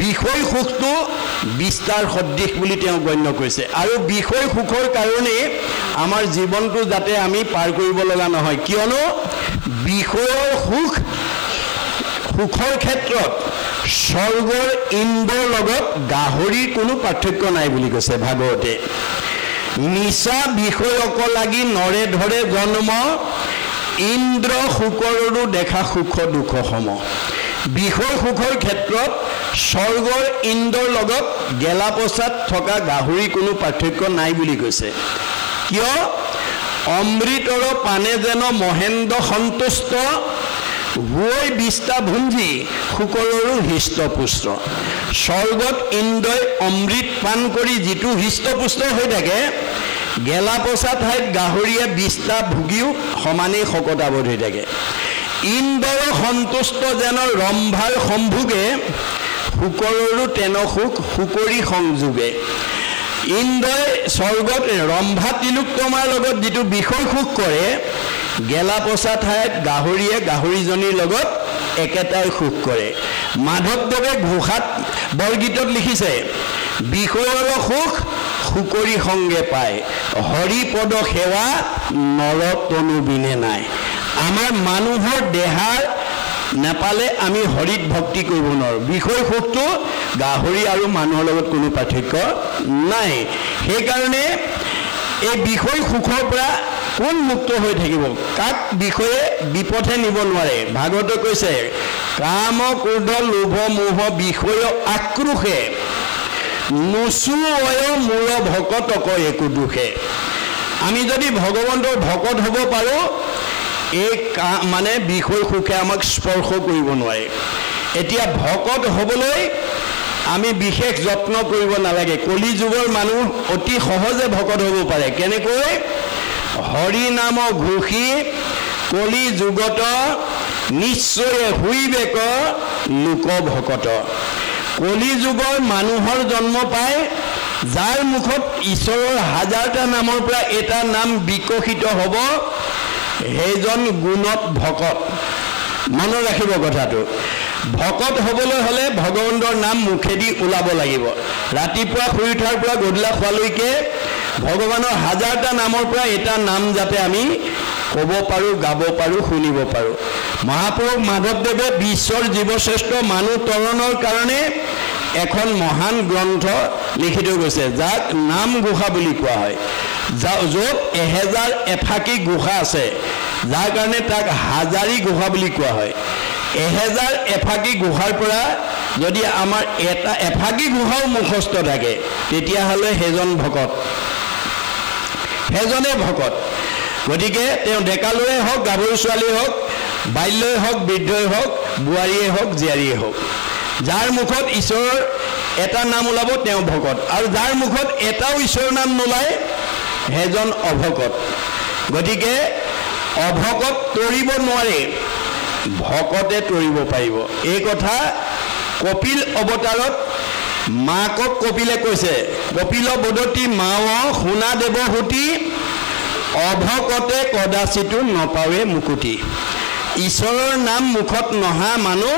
বিষয় সুখটো বিস্তাৰ সদৃশ বুলি তেওঁ গণ্য কৰিছে আৰু বিষয় সুখৰ কাৰণে আমাৰ জীৱনটো যাতে আমি পাৰ কৰিব লগা নহয় কিয়নো বিষয়ৰ সুখৰ ক্ষেত্ৰত স্বৰ্গৰ ইন্দ্ৰৰ লগত গাহৰিৰ কোনো পাৰ্থক্য নাই বুলি কৈছে ভাগৱতে নিচা বিষয়ক লাগি নৰে ধৰে জন্ম ইন্দ্ৰ সুকৰৰো দেখা সুখ দুখ সম বিষয় সুখৰ ক্ষেত্ৰত স্বৰ্গৰ ইন্দ্ৰৰ লগত গেলা পচাত থকা গাহৰি কোনো পাৰ্থক্য নাই বুলি কৈছে কিয় অমৃতৰ পানে যেন মহেন্দ্ৰ সন্তুষ্ট হৈ বিস্তা ভুঞ্জি সুকৰৰো হৃষ্টপুষ্ট স্বৰ্গত ইন্দ্ৰই অমৃত পান কৰি যিটো হৃষ্টপুষ্ট হৈ থাকে গেলা পচা ঠাইত গাহৰিয়ে বিস্তা ভুগিও সমানেই শকতাৱধ হৈ থাকে ইন্দ্ৰৰ সন্তুষ্ট যেন ৰম্ভাৰ সম্ভোগে সুকৰৰো তেন সুখ সুকৰি সংযোগে ইন্দ্ৰই স্বৰ্গত ৰম্ভা তিলোত্তমাৰ লগত যিটো বিষয় সুখ কৰে গেলা পচা ঠাইত গাহৰিয়ে গাহৰিজনীৰ লগত একেটাই সুখ কৰে মাধৱদেৱে ঘোষাত বৰগীতত লিখিছে বিষয়ৰ সুখ সুকৰি সংগে পায় হৰিপদ সেৱা নৰতনু বিনে নাই আমাৰ মানুহৰ দেহাৰ নাপালে আমি হৰিত ভক্তি কৰিব নোৱাৰোঁ বিষয় সুখটো গাহৰি আৰু মানুহৰ লগত কোনো পাৰ্থক্য নাই সেইকাৰণে এই বিষয় সুখৰ পৰা কোন মুক্ত হৈ থাকিব কাক বিষয়ে বিপথে নিব নোৱাৰে ভাগৱতে কৈছে কাম ক্ৰোধ লোভ মোহ বিষয় আক্ৰোশে নুচুঅয় মূল ভকতক একো দুখে আমি যদি ভগৱন্তৰ ভকত হ'ব পাৰোঁ এই মানে বিষয় সুখে আমাক স্পৰ্শ কৰিব নোৱাৰে এতিয়া ভকত হ'বলৈ আমি বিশেষ যত্ন কৰিব নালাগে কলি যুগৰ মানুহ অতি সহজে ভকত হ'ব পাৰে কেনেকৈ হৰি নাম ঘোষি কলি যুগত নিশ্চয় হুইবেক লোক ভকত কলি যুগৰ মানুহৰ জন্ম পায় যাৰ মুখত ঈশ্বৰৰ হাজাৰটা নামৰ পৰা এটা নাম বিকশিত হ'ব সেইজন গুণত ভকত মনত ৰাখিব কথাটো ভকত হ'বলৈ হ'লে ভগৱন্তৰ নাম মুখেদি ওলাব লাগিব ৰাতিপুৱা শুই উঠাৰ পৰা গধূলা খোৱালৈকে ভগৱানৰ হাজাৰটা নামৰ পৰা এটা নাম যাতে আমি ক'ব পাৰোঁ গাব পাৰোঁ শুনিব পাৰোঁ মহাপুৰুষ মাধৱদেৱে বিশ্বৰ জীৱশ্ৰেষ্ঠ মানুহ তৰণৰ কাৰণে এখন মহান গ্ৰন্থ লিখি থৈ গৈছে যাক নাম ঘোষা বুলি কোৱা হয় য'ত 1000 এফাকি ঘোষা আছে যাৰ কাৰণে তাক হাজাৰী ঘোষা বুলি কোৱা হয় 1000 এফাকি ঘোষাৰ পৰা যদি আমাৰ এটা এফাকি ঘোষাও মুখস্থ থাকে তেতিয়াহ'লে সেইজন ভকত সেইজনে ভকত গতিকে তেওঁ ডেকালৈয়ে হওক গাভৰু ছোৱালীয়ে হওক বাল্যই হওক বৃদ্ধই হওক বোৱাৰীয়ে হওক জীয়াৰীয়ে হওক যাৰ মুখত ঈশ্বৰৰ এটা নাম ওলাব তেওঁ ভকত আৰু যাৰ মুখত এটাও ঈশ্বৰৰ নাম নোলায় সেইজন অভকত গতিকে অভকত তৰিব নোৱাৰে ভকতে তৰিব পাৰিব এই কথা কপিল অৱতাৰত মাকক কপিলে কৈছে কপিল বদতি মাৱ শুনা দেৱহুতি অভকতে কদাচিতো নপাৱে মুকুতি ঈশ্বৰৰ নাম মুখত নহা মানুহ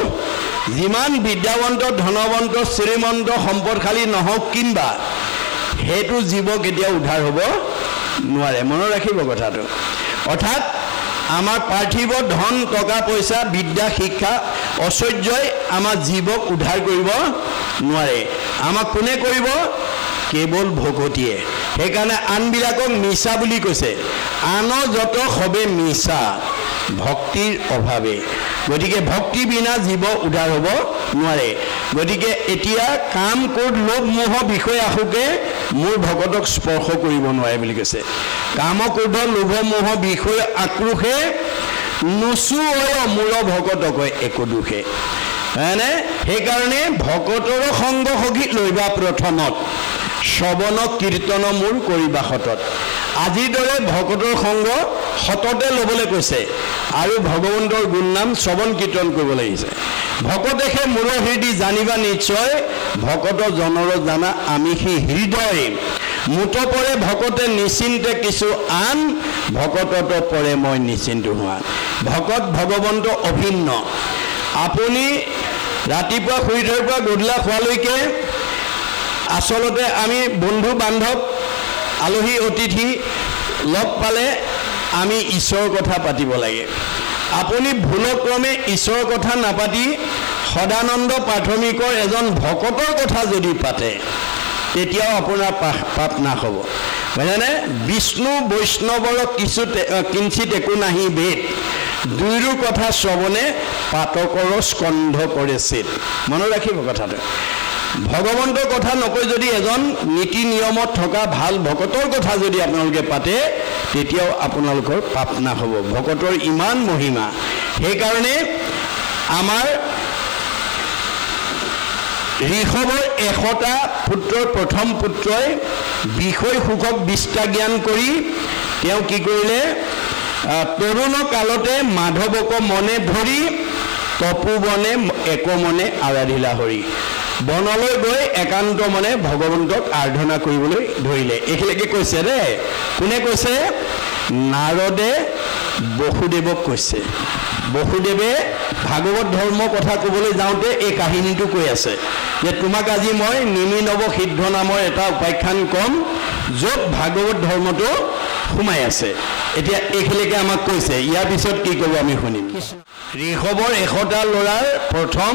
যিমান বিদ্যাৱন্ত ধনৱন্ত শ্ৰীমন্ত সম্পদশালী নহওক কিংবা সেইটো জীৱ কেতিয়াও উদ্ধাৰ হ'ব নোৱাৰে মনত ৰাখিব কথাটো অৰ্থাৎ আমাৰ পাৰ্থিৱ ধন টকা পইচা বিদ্যা শিক্ষা ঐশ্বৰ্যই আমাৰ জীৱক উদ্ধাৰ কৰিব নোৱাৰে আমাক কোনে কৰিব কেৱল ভকতিয়ে সেইকাৰণে আনবিলাকক মিছা বুলি কৈছে আন যত হবে মিছা ভক্তিৰ অভাৱে গতিকে ভক্তি বিনা জীৱ উদ্ধাৰ হ'ব নোৱাৰে গতিকে এতিয়া কাম ক্ৰোধ লোভ মোহ বিষয় আহুকে মোৰ ভকতক স্পৰ্শ কৰিব নোৱাৰে বুলি কৈছে কাম ক্ৰোধ লোভ মোহ বিষয় আক্ৰোশে নুচুঅয় মূল ভকতক একো দুখে হয়নে সেইকাৰণে ভকতৰ সংগ সখী লৈবা প্ৰথমত শ্ৰৱণ কীৰ্তন মোৰ কৰিবা সতত আজিৰ দৰে ভকতৰ সংগ সততে ল'বলৈ কৈছে আৰু ভগৱন্তৰ গুণ নাম শ্ৰৱণ কীৰ্তন কৰিব লাগিছে ভকতেহে মূৰ হৃদি জানিবা নিশ্চয় ভকত জনৰ জানা আমি সি হৃদয় মুঠ পৰে ভকতে নিশ্চিন্তে কিছু আন ভকতত পৰে মই নিশ্চিন্ত হোৱা ভকত ভগৱন্ত অভিন্ন আপুনি ৰাতিপুৱা শুই উঠাৰ পৰা গধূলা খোৱালৈকে আচলতে আমি বন্ধু বান্ধৱ আলহী অতিথি লগ পালে আমি ঈশ্বৰৰ কথা পাতিব লাগে। আপুনি ভুলক্ৰমে ঈশ্বৰৰ কথা নাপাতি সদানন্দ প্ৰাথমিকৰ এজন ভকতৰ কথা যদি পাতে তেতিয়াও আপোনাৰ পাপ নাশ হ'ব। বুজানে? বিষ্ণু বৈষ্ণৱৰ কিঞ্চিত একো নাহি ভেদ, দুয়োৰো কথা শ্ৰৱণে পাতকৰ স্কন্ধ কৰে চেত। মনত ৰাখিব কথাটো। ভগৱন্তৰ কথা নকৈ যদি এজন নীতি নিয়মত থকা ভাল ভকতৰ কথা যদি আপোনালোকে পাতে তেতিয়াও আপোনালোকৰ পাপ নাশ হ'ব। ভকতৰ ইমান মহিমা। সেইকাৰণে আমাৰ ঋষভৰ 100টা পুত্ৰৰ প্ৰথম পুত্ৰই বিষয় সুখক বিস্তা জ্ঞান কৰি তেওঁ কি কৰিলে? তৰুণ কালতে মাধৱক মনে ধৰি তপোবনে একমনে আৰাধিলা হৰি। বনলৈ গৈ একান্ত মনে ভগৱন্তক আৰাধনা কৰিবলৈ ধৰিলে। এইখিনিকে কৈছে দে। কোনে কৈছে? নাৰদে বসুদেৱক কৈছে। বসুদেৱে ভাগৱত ধৰ্ম কথা ক'বলৈ যাওঁতে এই কাহিনীটো কৈ আছে যে তোমাক আজি মই নিমিনৱ সিদ্ধ নামৰ এটা উপাখ্যান ক'ম য'ত ভাগৱত ধৰ্মটো সোমাই আছে। এতিয়া এইখিনিকে আমাক কৈছে। ইয়াৰ পিছত কি ক'ব আমি শুনিম। ঋষভৰ 100টা ল'ৰাৰ প্ৰথম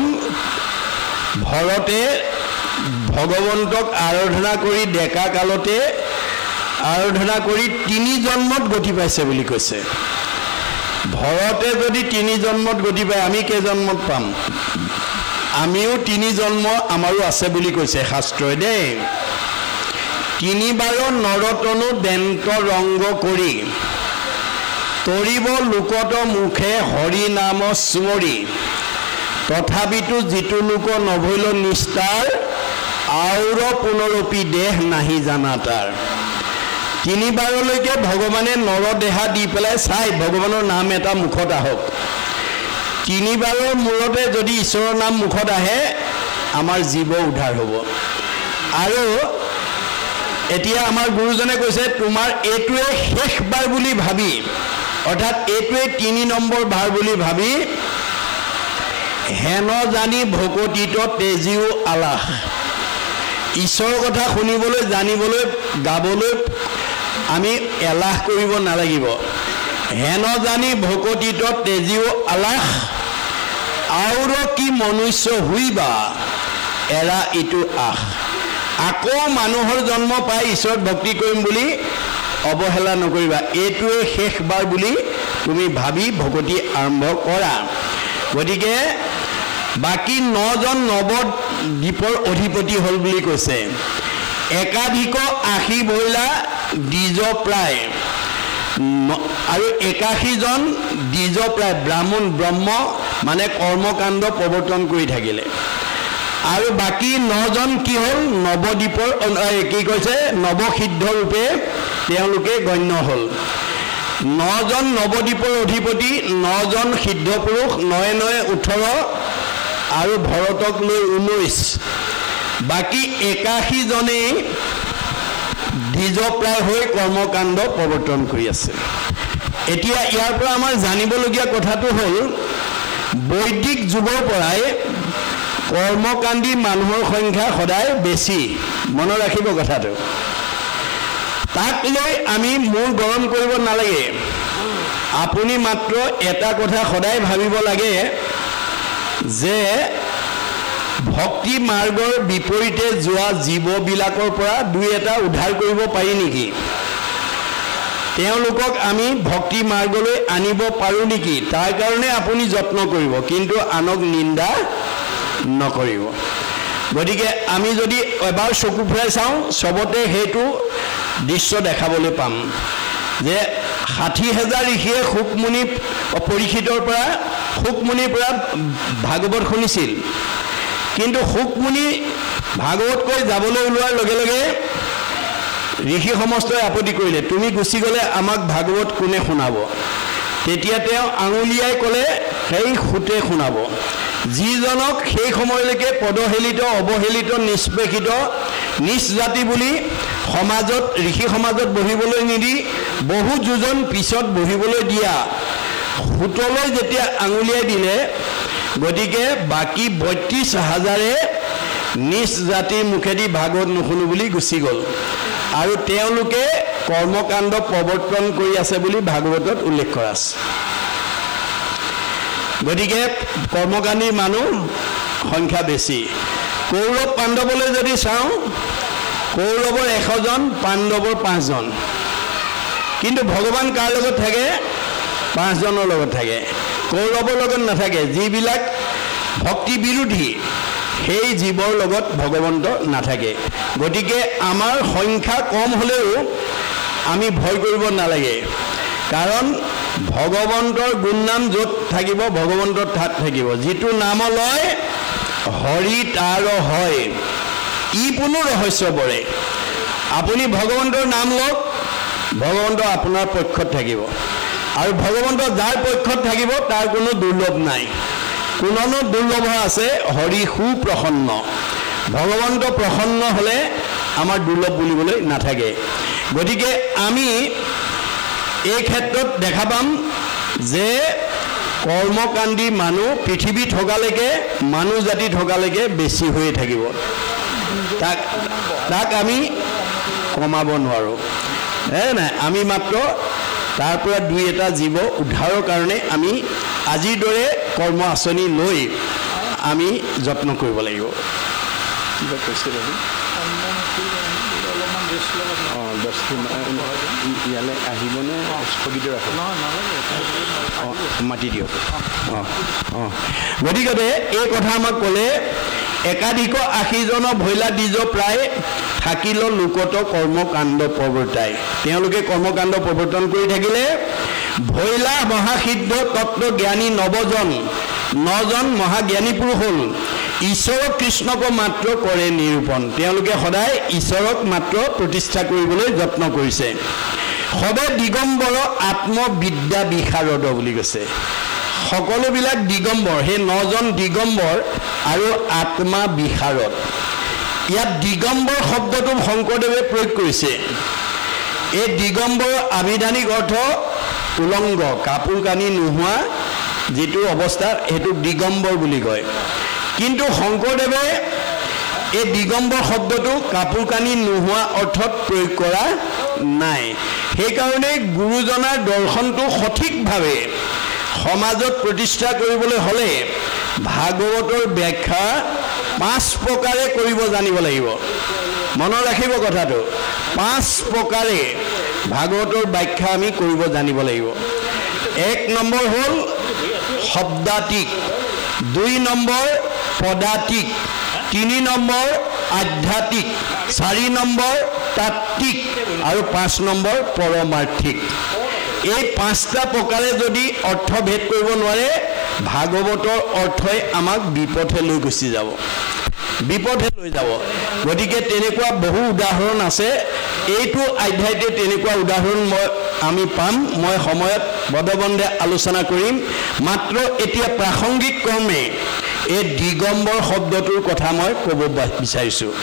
ভৰতে ভগৱন্তক আৰাধনা কৰি ডেকা কালতে আৰাধনা কৰি 3 জন্মত গতি পাইছে বুলি কৈছে। ভৰতে যদি 3 জন্মত গতি পায় আমি কেইজন্মত পাম? আমিও 3 জন্ম আমাৰো আছে বুলি কৈছে শাস্ত্ৰই দেই। 3 বাৰ নৰতনু দেন্ত ৰংগ কৰি তৰিব লোকত মুখে হৰি নাম স্মৰি তথাপিতো যিটো লোক নভৈল নিষ্ঠাৰ আউৰ পুনৰপি দেহ নাহি জানা তাৰ। 3 বাৰলৈকে ভগৱানে নৰদেহা দি পেলাই চাই ভগৱানৰ নাম এটা মুখত আহক। 3 বাৰৰ মূৰতে যদি ঈশ্বৰৰ নাম মুখত আহে আমাৰ জীৱ উদ্ধাৰ হ'ব। আৰু এতিয়া আমাৰ গুৰুজনে কৈছে তোমাৰ এইটোৱে শেষবাৰ বুলি ভাবি, অৰ্থাৎ এইটোৱে 3 নম্বৰ বাৰ বুলি ভাবি হেন জানি ভকতিত তেজিও আলাস। ঈশ্বৰৰ কথা শুনিবলৈ জানিবলৈ গাবলৈ আমি এলাহ কৰিব নালাগিব। হেন জানি ভকতিত তেজিও আলাস আউৰ কি মনুষ্য হুইবা এৰা ইটো আশ। আকৌ মানুহৰ জন্ম পাই ঈশ্বৰত ভক্তি কৰিম বুলি অৱহেলা নকৰিবা। এইটোৱে শেষবাৰ বুলি তুমি ভাবি ভকতি আৰম্ভ কৰা। গতিকে বাকী 9জন নৱদ্বীপৰ অধিপতি হ'ল বুলি কৈছে। একাধিক 80 বইলা দ্বিজ প্ৰায় আৰু 81জন দ্বিজ প্ৰায় ব্ৰাহ্মণ ব্ৰহ্ম মানে কৰ্মকাণ্ড প্ৰৱৰ্তন কৰি থাকিলে। আৰু বাকী 9জন কি হ'ল? নৱদ্বীপৰ কি কৈছে? নৱসিদ্ধ ৰূপে তেওঁলোকে গণ্য হ'ল। 9জন নৱদ্বীপৰ অধিপতি, 9জন সিদ্ধ পুৰুষ, 9 9 18 আৰু ভৰতক লৈ 19। বাকী 81 জনেই দ্বিজপ্ৰায় হৈ কৰ্মকাণ্ড প্ৰৱৰ্তন কৰি আছে। এতিয়া ইয়াৰ পৰা আমাৰ জানিবলগীয়া কথাটো হ'ল বৈদিক যুগৰ পৰাই কৰ্মকাণ্ডী মানুহৰ সংখ্যা সদায় বেছি। মনত ৰাখিব কথাটো। তাক লৈ আমি মূৰ গৰম কৰিব নালাগে। আপুনি মাত্ৰ এটা কথা সদায় ভাবিব লাগে যে ভক্তি মাৰ্গৰ বিপৰীতে যোৱা জীৱবিলাকৰ পৰা 2-এটা উদ্ধাৰ কৰিব পাৰি নেকি? তেওঁলোকক আমি ভক্তি মাৰ্গলৈ আনিব পাৰোঁ নেকি? তাৰ কাৰণে আপুনি যত্ন কৰিব, কিন্তু আনক নিন্দা নকৰিব। গতিকে আমি যদি এবাৰ চকু ফুৰাই চাওঁ চবতে সেইটো দৃশ্য দেখাবলৈ পাম যে 60,000 ঋষিয়ে পৰীক্ষিতৰ পৰা ভাগৱত শুনিছিল। কিন্তু শুকমুনি ভাগৱত কৈ যাবলৈ ওলোৱাৰ লগে লগে ঋষি সমস্তই আপত্তি কৰিলে, তুমি গুচি গ'লে আমাক ভাগৱত কোনে শুনাব? তেতিয়া তেওঁ আঙুলিয়াই ক'লে সেই সুতে শুনাব। যিজনক সেই সময়লৈকে পদহেলিত অৱহেলিত নিষ্পেষিত নিচ জাতি বুলি সমাজত ঋষি সমাজত বহিবলৈ নিদি বহু যোজন পিছত বহিবলৈ দিয়া সুতলৈ যেতিয়া আঙুলিয়াই দিলে গতিকে বাকী ৩২,০০০ নিজ জাতিৰ মুখেদি ভাগৱত নুশুনো বুলি গুচি গ'ল আৰু তেওঁলোকে কৰ্মকাণ্ড প্ৰৱৰ্তন কৰি আছে বুলি ভাগৱতত উল্লেখ কৰা আছে গতিকে কৰ্মকাণ্ডী মানুহ সংখ্যা বেছি কৌৰৱ পাণ্ডৱলৈ যদি চাওঁ কৌৰৱৰ 100 জন পাণ্ডৱৰ 5 জন কিন্তু ভগৱান কাৰ লগত থাকে 5 জনৰ লগত থাকে কৌৰৱৰ লগত নাথাকে যিবিলাক ভক্তি বিৰোধী সেই জীৱৰ লগত ভগৱন্ত নাথাকে গতিকে আমাৰ সংখ্যা কম হ'লেও আমি ভয় কৰিব নালাগে কাৰণ ভগৱন্তৰ গুণনাম য'ত থাকিব ভগৱন্তৰ ঠাত থাকিব যিটো নাম লয় হৰি তাৰ হয় ই কোনো ৰহস্য পৰে আপুনি ভগৱন্তৰ নাম লওক ভগৱন্ত আপোনাৰ পক্ষত থাকিব আৰু ভগৱন্ত যাৰ পক্ষত থাকিব তাৰ কোনো দুৰ্লভ নাই কোননো দুৰ্লভ আছে হৰি সুপ্ৰসন্ন ভগৱন্ত প্ৰসন্ন হ'লে আমাৰ দুৰ্লভ বুলিবলৈ নাথাকে গতিকে আমি এই ক্ষেত্ৰত দেখা পাম যে কৰ্মকাণ্ডী মানুহ পৃথিৱী থকালৈকে মানুহ জাতি থকালৈকে বেছি হৈ থাকিব তাক আমি কমাব নোৱাৰোঁ নাই আমি মাত্ৰ তাৰ পৰা 2-এটা জীৱ উদ্ধাৰৰ কাৰণে আমি আজিৰ দৰে কৰ্ম আঁচনি লৈ আমি যত্ন কৰিব লাগিব কিবা কৈছিল ইয়ালৈ আহিবনে স্থগিত ৰাখক মাতি দিয়ক গতিকে এই কথা আমাক ক'লে একাধিক 80 জন ভৈলা দ্বিজ প্ৰায় থাকিল লোকত কৰ্মকাণ্ড প্ৰৱৰ্তাই তেওঁলোকে কৰ্মকাণ্ড প্ৰৱৰ্তন কৰি থাকিলে ভৈলা মহাসিদ্ধ তত্ত্ব জ্ঞানী 9 জন মহাজ্ঞানী পুৰুষ হ'ল ঈশ্বৰক কৃষ্ণক মাত্ৰ কৰে নিৰূপণ তেওঁলোকে সদায় ঈশ্বৰক মাত্ৰ প্ৰতিষ্ঠা কৰিবলৈ যত্ন কৰিছে সবে দিগম্বৰ আত্মবিদ্যা বিশাৰদ বুলি কৈছে সকলোবিলাক দিগম্বৰ সেই 9 জন দিগম্বৰ আৰু আত্মা বিশাৰদ ইয়াত দিগম্বৰ শব্দটো শংকৰদেৱে প্ৰয়োগ কৰিছে এই দিগম্বৰ আবিধানিক অৰ্থ উলংগ কাপোৰ কানি নোহোৱা যেটো অৱস্থা হেতু দিগম্বৰ বুলি কয় কিন্তু শংকৰদেৱে এই দিগম্বৰ শব্দটো কাপোৰ কানি নোহোৱা অৰ্থত প্ৰয়োগ কৰা নাই সেই কাৰণে গুৰুজনাৰ দৰ্শনটো সঠিকভাৱে সমাজত প্ৰতিষ্ঠা কৰিবলৈ হলে ভাগৱতৰ ব্যাখ্যা 5 প্ৰকাৰে কৰিব জানিব লাগিব মনত ৰাখিব কথাটো 5 প্ৰকাৰে ভাগৱতৰ ব্যাখ্যা আমি কৰিব জানিব লাগিব 1 নম্বৰ হ'ল শব্দাতিক 2 নম্বৰ পদাতিক 3 নম্বৰ আধ্যাত্মিক 4 নম্বৰ তাত্ত্বিক আৰু 5 নম্বৰ পৰমাৰ্থিক এই 5টা প্ৰকাৰে যদি অৰ্থভেদ কৰিব নোৱাৰে ভাগৱতৰ অৰ্থই আমাক বিপথে লৈ গুচি যাব বিপথে লৈ যাব গতিকে তেনেকুৱা বহু উদাহৰণ আছে এইটো অধ্যায়তে তেনেকুৱা উদাহৰণ আমি পাম মই সময়ত বদবন্ধে আলোচনা কৰিম মাত্ৰ এতিয়া প্ৰাসংগিক ক্ৰমে এই দিগম্বৰ শব্দটোৰ কথা মই ক'ব বিচাৰিছোঁ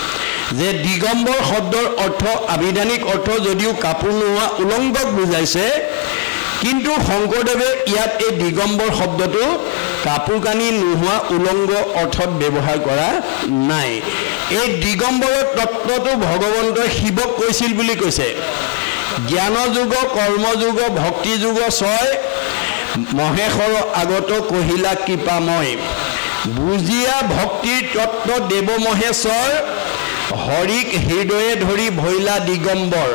যে দিগম্বৰ শব্দৰ অৰ্থ আবিধানিক অৰ্থ যদিও কাপোৰ নোহোৱা উলংগক বুজাইছে কিন্তু শংকৰদেৱে ইয়াত এই দিগম্বৰ শব্দটো কাপোৰ কানি নোহোৱা উলংগ অৰ্থত ব্যৱহাৰ কৰা নাই এই দিগম্বৰৰ তত্ত্বটো ভগৱন্তই শিৱক কৈছিল বুলি কৈছে জ্ঞান যুগ কৰ্ম যুগ ভক্তি যুগ 6 মহেশৰ আগত কহিলা কৃপাময় বুজিয়া ভক্তিৰ তত্ত্ব দেৱ মহেশ্বৰ হৰিক হৃদয়ে ধৰি ভৈলা দিগম্বৰ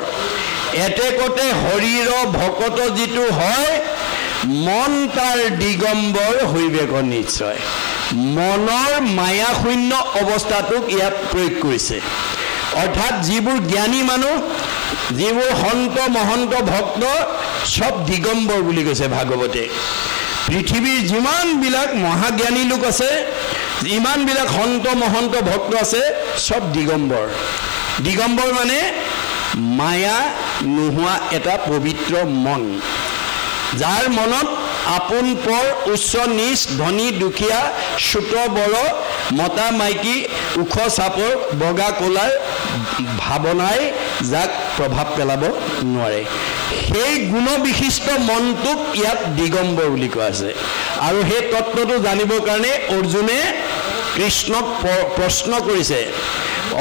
এতেকতে হৰিৰ ভকত যিটো হয় মন তাৰ দিগম্বৰ হৈবেক নিশ্চয় মনৰ মায়া শূন্য অৱস্থাটোক ইয়াত প্ৰয়োগ কৰিছে অৰ্থাৎ যিবোৰ জ্ঞানী মানুহ যিবোৰ সন্ত মহন্ত ভক্ত সব দিগম্বৰ বুলি কৈছে ভাগৱতে পৃথিৱীৰ যিমানবিলাক মহাজ্ঞানী লোক আছে যিমানবিলাক সন্ত মহন্ত ভক্ত আছে সব দিগম্বৰ দিগম্বৰ মানে মায়া নোহোৱা এটা পবিত্ৰ মন যাৰ মনত আপোন পৰ উচ্চ নিচ ধনী দুখীয়া চুত বৰ মতা মাইকী ওখ চাপৰ বগা কলাৰ ভাৱনাই যাক প্ৰভাৱ পেলাব নোৱাৰে সেই গুণবিশিষ্ট মনটোক ইয়াত দিগম্বৰ বুলি কোৱা আছে আৰু সেই তত্ত্বটো জানিবৰ কাৰণে অৰ্জুনে কৃষ্ণক প্ৰশ্ন কৰিছে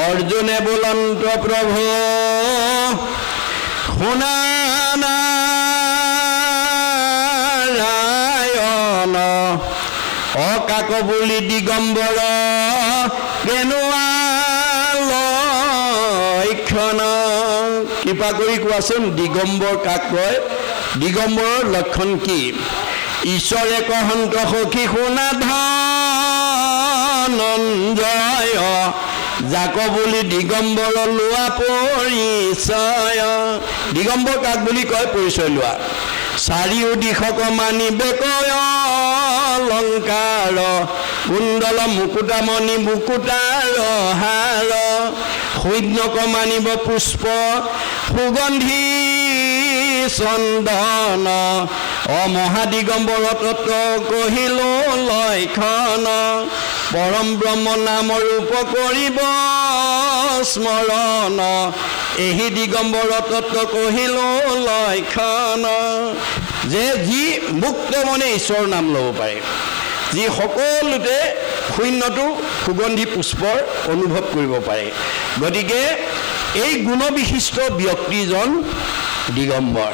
অৰ্জুনে বোলন্ত প্ৰভু শুনা নাৰায়ণ অকাক বুলি দিগম্বৰ কেনুৱা লক্ষণ কৃপা কৰি কোৱাচোন দিগম্বৰ কাক কয় দিগম্বৰৰ লক্ষণ কি ঈশ্বৰে কহন্ত সখী শুনা ধনঞ্জয় যাক বুলি দিগম্বৰ লোৱা পৰিচয় দিগম্বৰ কাক বুলি কয় পৰিচয় লোৱা চাৰিও দিশক মানিবে কয় অলংকাৰ কুণ্ডল মুকুটামণি মুকুটাৰ হাৰ সৈন্যক মানিব পুষ্প সুগন্ধি চন্দন মহাদিগম্বৰ তত্ত্ব কহিলো লক্ষণ পৰম ব্ৰহ্ম নাম ৰূপ কৰিব স্মৰণ এই দিগম্বৰ তত্ত্ব কহিলো লক্ষণ যে যি মুক্ত মনে ঈশ্বৰৰ নাম ল'ব পাৰে যি সকলোতে শূন্যটো সুগন্ধি পুষ্পৰ অনুভৱ কৰিব পাৰে গতিকে এই গুণবিশিষ্ট ব্যক্তিজন দিগম্বৰ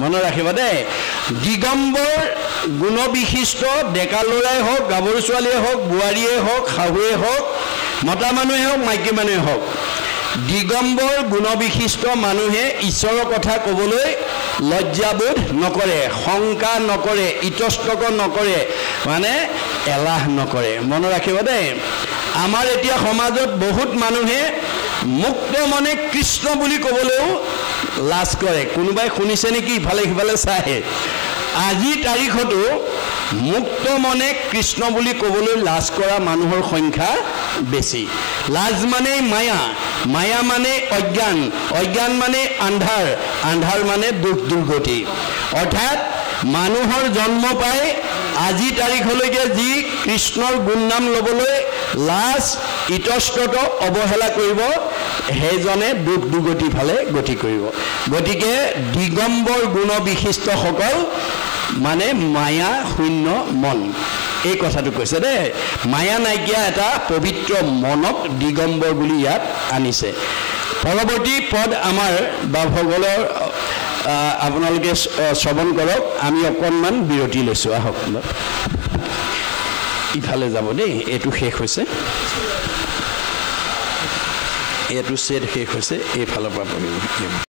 মনত ৰাখিবা দেই দিগম্বৰ গুণবিশিষ্ট ডেকা ল'ৰাই হওক গাভৰু ছোৱালীয়ে হওক বোৱাৰীয়ে হওক শাহুৱে হওক মতা মানুহে হওক মাইকী মানুহে হওক দিগম্বৰ গুণবিশিষ্ট মানুহে ঈশ্বৰৰ কথা ক'বলৈ লজ্জাবোধ নকৰে শংকা নকৰে ইতস্তক নকৰে মানে এলাহ নকৰে মনত ৰাখিব দেই আমাৰ এতিয়া সমাজত বহুত মানুহে মুক্ত মনে কৃষ্ণ বুলি ক'বলৈও লাজ কৰে কোনোবাই শুনিছে নেকি ইফালে সিফালে চাই আজিৰ তাৰিখতো মুক্ত মনে কৃষ্ণ বুলি ক'বলৈ লাজ কৰা মানুহৰ সংখ্যা বেছি লাজ মানে মায়া মায়া মানে অজ্ঞান অজ্ঞান মানে আন্ধাৰ আন্ধাৰ মানে দুখ দুৰ্গতি অৰ্থাৎ মানুহৰ জন্ম পাই আজি তাৰিখলৈকে যি কৃষ্ণৰ গুণনাম ল'বলৈ লাজ ইতস্তত অৱহেলা কৰিব সেইজনে দুখ দুৰ্গতি ফালে গতি কৰিব গতিকে দিগম্বৰ গুণবিশিষ্টসকল মানে মায়া শূন্য মন এই কথাটো কৈছে দেই মায়া নাইকিয়া এটা পবিত্ৰ মনক দিগম্বৰ বুলি ইয়াত আনিছে পৰৱৰ্তী পদ আমাৰ বাভগলৰ আপোনালোকে শ্ৰৱণ কৰক আমি অকণমান বিৰতি লৈছোঁ আহক ইফালে যাব দেই এইটো শেষ হৈছে এইটো ছেট শেষ হৈছে এইফালৰ পৰা পঢ়িব